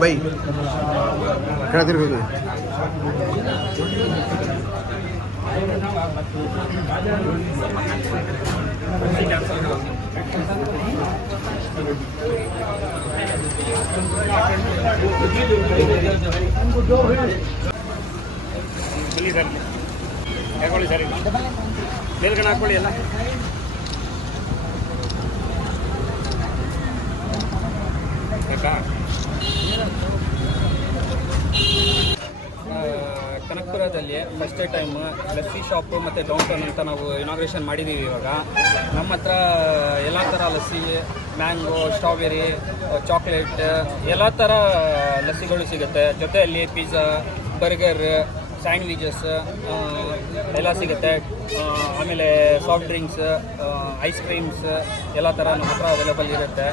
भाई क्या देर हो गई ಹಾಕೊಳ್ಳಿ ಸರ್ ಮೇಲ್ಗಡೆ ಹಾಕೊಳ್ಳಿ ಎಲ್ಲ ಬೇಕಾ ಕನಕಪುರದಲ್ಲಿ ಫಸ್ಟ್ ಟೈಮ್ ಲಸ್ಸಿ ಶಾಪು ಮತ್ತು ಡೌನ್ ಟೌನ್ ಅಂತ ನಾವು ಇನಾಗ್ರೇಷನ್ ಮಾಡಿದ್ದೀವಿ. ಇವಾಗ ನಮ್ಮ ಹತ್ರ ಎಲ್ಲ ಥರ ಲಸ್ಸಿ, ಮ್ಯಾಂಗೋ, ಸ್ಟ್ರಾಬೆರಿ, ಚಾಕ್ಲೇಟ್ ಎಲ್ಲ ಥರ ಲಸ್ಸಿಗಳು ಸಿಗುತ್ತೆ. ಜೊತೆಯಲ್ಲಿ ಪಿಜ್ಜಾ, ಬರ್ಗರ್, ಸ್ಯಾಂಡ್ವಿಚಸ್ ಎಲ್ಲ ಸಿಗುತ್ತೆ. ಆಮೇಲೆ ಸಾಫ್ಟ್ ಡ್ರಿಂಕ್ಸ್, ಐಸ್ ಕ್ರೀಮ್ಸ್ ಎಲ್ಲ ಥರ ನಮ್ಮ ಹತ್ರ ಅವೈಲೇಬಲ್ ಇರುತ್ತೆ.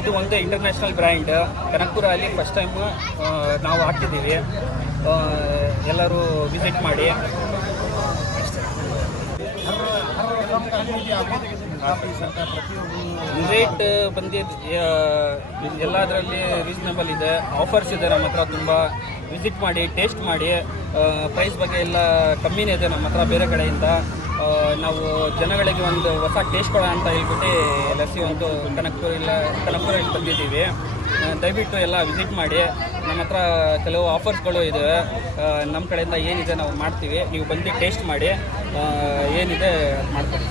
ಇದು ಒಂದು ಇಂಟರ್ನ್ಯಾಷನಲ್ ಬ್ರ್ಯಾಂಡ್. ಕನಕಪುರಲ್ಲಿ ಫಸ್ಟ್ ಟೈಮ್ ನಾವು ಹಾಕ್ತಿದ್ದೀವಿ. ಎಲ್ಲರೂ ವಿಸಿಟ್ ಮಾಡಿ. ರೇಟ್ ಬಂದಿದ್ದು ಎಲ್ಲದರಲ್ಲಿ ರೀಸನೇಬಲ್ ಇದೆ. ಆಫರ್ಸ್ ಇದೆ ನಮ್ಮ ಹತ್ರ ತುಂಬ. ವಿಸಿಟ್ ಮಾಡಿ, ಟೇಸ್ಟ್ ಮಾಡಿ. ಪ್ರೈಸ್ ಬಗ್ಗೆ ಎಲ್ಲ ಕಮ್ಮಿನೇ ಇದೆ ನಮ್ಮ ಹತ್ರ ಬೇರೆ ಕಡೆಯಿಂದ. ನಾವು ಜನಗಳಿಗೆ ಒಂದು ಹೊಸ ಟೇಸ್ಟ್ ಕೊಡೋಣ ಅಂತ ಹೇಳ್ಬಿಟ್ಟು ಲಸ್ಸಿ ಒಂದು ಕನಕಪುರಲ್ಲಿ ಬಂದಿದ್ದೀವಿ. ದಯವಿಟ್ಟು ಎಲ್ಲ ವಿಸಿಟ್ ಮಾಡಿ. ನಮ್ಮ ಹತ್ರ ಕೆಲವು ಆಫರ್ಸ್ಗಳು ಇದೆ. ನಮ್ಮ ಕಡೆಯಿಂದ ಏನಿದೆ ನಾವು ಮಾಡ್ತೀವಿ. ನೀವು ಬಂದು ಟೇಸ್ಟ್ ಮಾಡಿ, ಏನಿದೆ ಮಾಡ್ತೀವಿ.